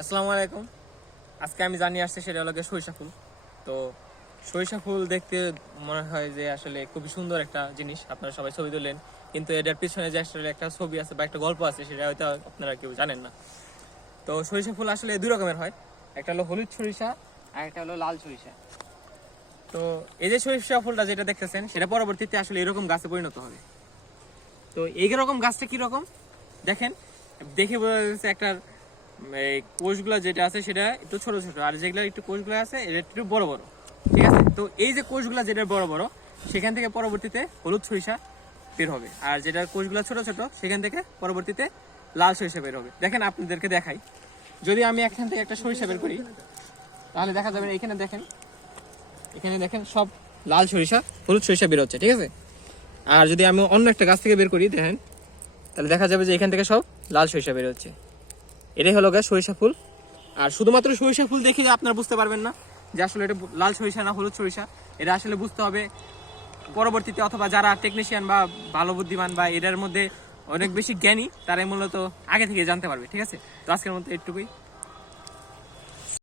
আসসালামু আলাইকুম। আজকে আমি জানিয়ে আসছি সেটা হলো সরিষা ফুল। তো সরিষা ফুল দেখতে মনে হয় যে আসলে খুবই সুন্দর একটা জিনিস, আপনারা সবাই ছবি তুললেন, কিন্তু এটার পিছনে যে আসলে একটা ছবি আছে বা একটা গল্প আছে সেটা হয়তো আপনারা কেউ জানেন না। তো সরিষা ফুল আসলে দুই রকমের হয়, একটা হলো হলুদ সরিষা আর একটা হলো লাল সরিষা। তো এই যে সরিষা ফুলটা যেটা দেখতেছেন সেটা পরবর্তীতে আসলে এরকম গাছে পরিণত হবে। তো এইরকম গাছটা কিরকম দেখেন, দেখে বোঝা যাচ্ছে একটা এই কোষগুলো যেটা আছে সেটা একটু ছোট ছোট, আর যেগুলো একটু কোষগুলো আছে এটা একটু বড় বড়, ঠিক আছে। তো এই যে কোষগুলো যেটা বড় বড় সেখান থেকে পরবর্তীতে হলুদ সরিষা বের হবে, আর যেটা কোষগুলো ছোট ছোট সেখান থেকে পরবর্তীতে লাল সরিষা বের হবে। দেখেন আপনাদেরকে দেখাই, যদি আমি এখান থেকে একটা সরিষা বের করি তাহলে দেখা যাবে এখানে দেখেন, এখানে দেখেন সব লাল সরিষা হলুদ সরিষা বের হচ্ছে, ঠিক আছে। আর যদি আমি অন্য একটা গাছ থেকে বের করি দেখেন, তাহলে দেখা যাবে যে এখান থেকে সব লাল সরিষা বের হচ্ছে। এটাই হলো সরিষা ফুল। আর শুধুমাত্র সরিষা ফুল দেখে আপনারা বুঝতে পারবেন না যে আসলে এটা লাল সরিষা না হলুদ সরিষা। এটা আসলে বুঝতে হবে পরবর্তীতে, অথবা যারা টেকনিশিয়ান বা ভালো বুদ্ধিমান বা এটার মধ্যে অনেক বেশি জ্ঞানী তারাই মূলত আগে থেকে জানতে পারবে, ঠিক আছে। তো আজকের মতো এটুকুই।